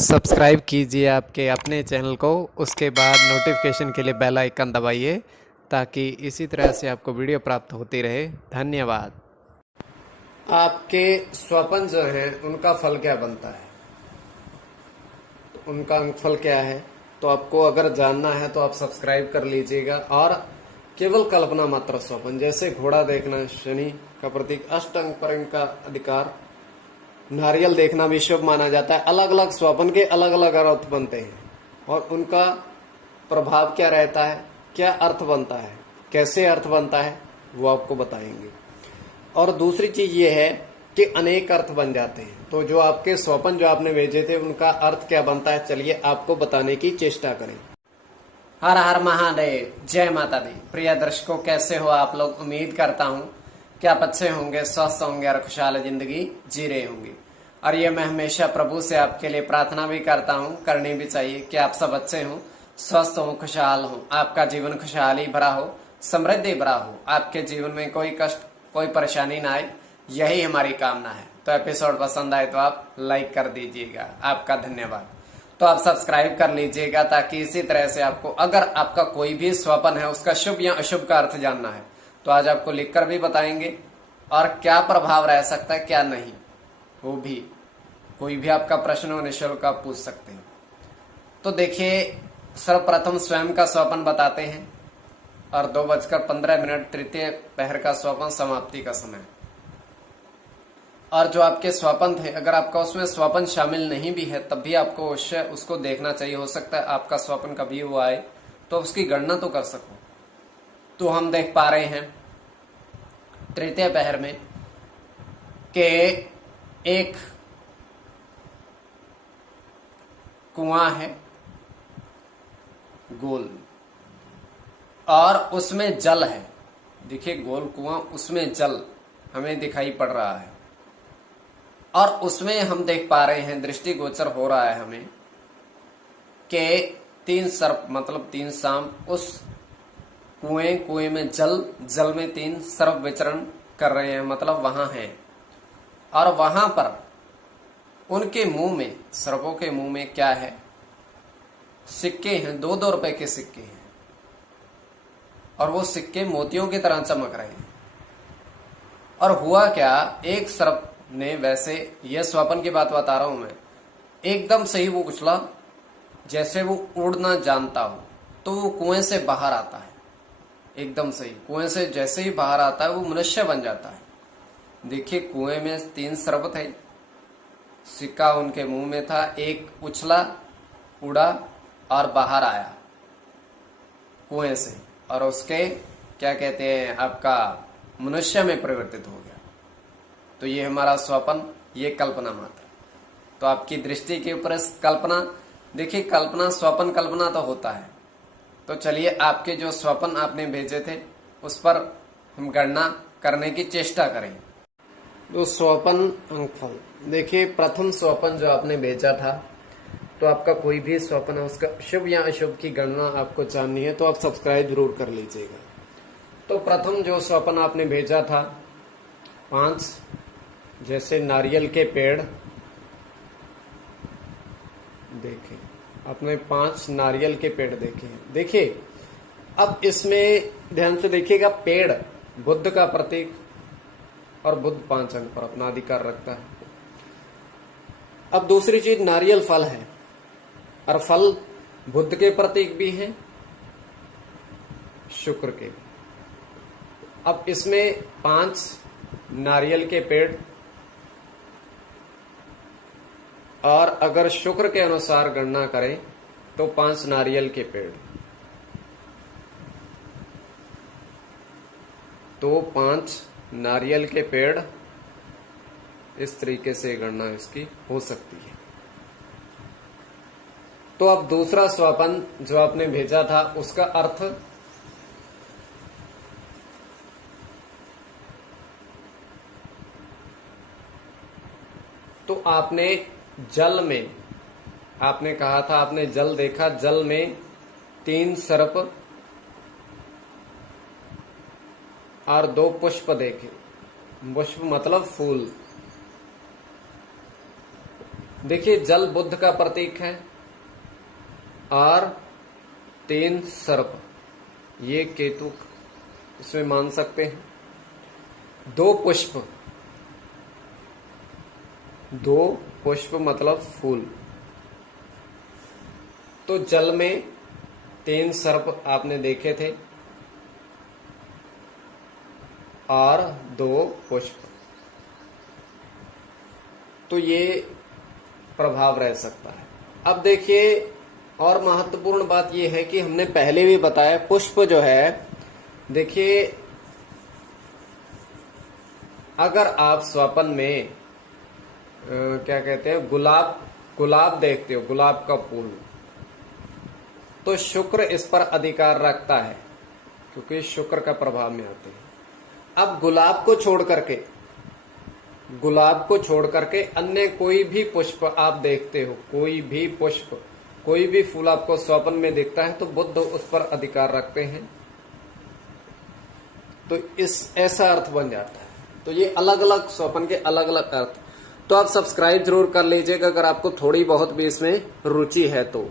Subscribe कीजिए आपके अपने चैनल को, उसके बाद नोटिफिकेशन के लिए बेल आइकन दबाइए ताकि इसी तरह से आपको वीडियो प्राप्त होती रहे। धन्यवाद। आपके स्वप्न जो हैं उनका फल क्या बनता है, उनका अंकफल क्या है, तो आपको अगर जानना है तो आप सब्सक्राइब कर लीजिएगा। और केवल कल्पना मात्र स्वप्न, जैसे घोड़ा देखना शनि का प्रतीक, अष्ट अंक पर इनका अधिकार, नारियल देखना भी शुभ माना जाता है। अलग अलग स्वप्न के अलग अलग अर्थ बनते हैं और उनका प्रभाव क्या रहता है, क्या अर्थ बनता है, कैसे अर्थ बनता है, वो आपको बताएंगे। और दूसरी चीज ये है कि अनेक अर्थ बन जाते हैं, तो जो आपके स्वप्न जो आपने भेजे थे उनका अर्थ क्या बनता है, चलिए आपको बताने की चेष्टा करें। हर हर महादेव, जय माता दी। प्रिय दर्शकों, कैसे हो आप लोग? उम्मीद करता हूँ कि आप अच्छे होंगे, स्वस्थ होंगे और खुशहाल जिंदगी जी रहे होंगे। और ये मैं हमेशा प्रभु से आपके लिए प्रार्थना भी करता हूँ, करनी भी चाहिए कि आप सब अच्छे हों, स्वस्थ हों, खुशहाल हों, आपका जीवन खुशहाली भरा हो, समृद्धि भरा हो, आपके जीवन में कोई कष्ट कोई परेशानी ना आए, यही हमारी कामना है। तो एपिसोड पसंद आए तो आप लाइक कर दीजिएगा, आपका धन्यवाद। तो आप सब्सक्राइब कर लीजिएगा ताकि इसी तरह से आपको, अगर आपका कोई भी स्वप्न है उसका शुभ या अशुभ का अर्थ जानना है तो आज आपको लिखकर भी बताएंगे, और क्या प्रभाव रह सकता है क्या नहीं, वो भी। कोई भी आपका प्रश्न हो निःशुल्क आप पूछ सकते हैं। तो देखिए, सर्वप्रथम स्वयं का स्वप्न बताते हैं। और 2:15 तृतीय पहर का स्वप्न समाप्ति का समय। और जो आपके स्वप्न थे, अगर आपका उसमें स्वप्न शामिल नहीं भी है तब भी आपको उसको देखना चाहिए। हो सकता है आपका स्वप्न कभी हुआ है तो उसकी गणना तो कर सको। तो हम देख पा रहे हैं तृतीय पहर में कि एक कुआं है गोल, और उसमें जल है। देखिए, गोल कुआं, उसमें जल हमें दिखाई पड़ रहा है। और उसमें हम देख पा रहे हैं, दृष्टिगोचर हो रहा है हमें कि 3 सर्प, मतलब 3 सांप उस कुएं में जल में 3 सर्प विचरण कर रहे हैं, मतलब वहां हैं। और वहां पर उनके मुंह में, सर्पों के मुंह में क्या है, सिक्के हैं, 2-2 रुपए के सिक्के हैं। और वो सिक्के मोतियों की तरह चमक रहे हैं। और हुआ क्या, एक सर्प ने, वैसे यह स्वप्न की बात बता रहा हूं मैं, एकदम सही वो उछला जैसे वो उड़ना जानता हो, तो वो कुएं से बाहर आता है। एकदम सही कुएं से जैसे ही बाहर आता है वो मनुष्य बन जाता है। देखिए, कुएं में 3 सर्प थे, सिक्का उनके मुंह में था, एक उछला, उड़ा और बाहर आया कुएं से, और उसके क्या कहते हैं, आपका मनुष्य में परिवर्तित हो गया। तो ये हमारा स्वप्न, ये कल्पना मात्र। तो आपकी दृष्टि के ऊपर कल्पना, देखिए कल्पना, स्वप्न कल्पना तो होता है। तो चलिए, आपके जो स्वप्न आपने भेजे थे उस पर हम गणना करने की चेष्टा करें। तो स्वप्न अंकफल, देखिए प्रथम स्वप्न जो आपने भेजा था, तो आपका कोई भी स्वप्न है उसका शुभ या अशुभ की गणना आपको जाननी है तो आप सब्सक्राइब जरूर कर लीजिएगा। तो प्रथम जो स्वप्न आपने भेजा था, 5 जैसे नारियल के पेड़, देखें आपने 5 नारियल के पेड़ देखे हैं। देखिए, अब इसमें ध्यान से देखिएगा, पेड़ बुद्ध का प्रतीक, और बुद्ध 5 अंक पर अपना अधिकार रखता है। अब दूसरी चीज, नारियल फल है, और फल बुद्ध के प्रतीक भी हैं, शुक्र के भी। अब इसमें 5 नारियल के पेड़, और अगर शुक्र के अनुसार गणना करें तो 5 नारियल के पेड़, तो 5 नारियल के पेड़, इस तरीके से गणना इसकी हो सकती है। तो अब दूसरा स्वप्न जो आपने भेजा था उसका अर्थ, तो आपने जल में, आपने कहा था आपने जल देखा, जल में 3 सर्प और 2 पुष्प देखे। पुष्प मतलब फूल, देखिए जल बुद्ध का प्रतीक है और 3 सर्प ये केतु इसमें मान सकते हैं। 2 पुष्प मतलब फूल। तो जल में 3 सर्प आपने देखे थे और 2 पुष्प, तो ये प्रभाव रह सकता है। अब देखिए और महत्वपूर्ण बात यह है कि हमने पहले भी बताया पुष्प जो है, देखिए अगर आप स्वप्न में क्या कहते हैं गुलाब देखते हो, गुलाब का फूल, तो शुक्र इस पर अधिकार रखता है क्योंकि शुक्र का प्रभाव में आते हैं। अब गुलाब को छोड़ करके अन्य कोई भी पुष्प आप देखते हो, कोई भी फूल आपको स्वप्न में दिखता है तो बुध उस पर अधिकार रखते हैं, तो ऐसा अर्थ बन जाता है। तो ये अलग अलग स्वप्न के अलग अलग अर्थ। तो आप सब्सक्राइब जरूर कर लीजिएगा अगर आपको थोड़ी बहुत भी इसमें रुचि है तो।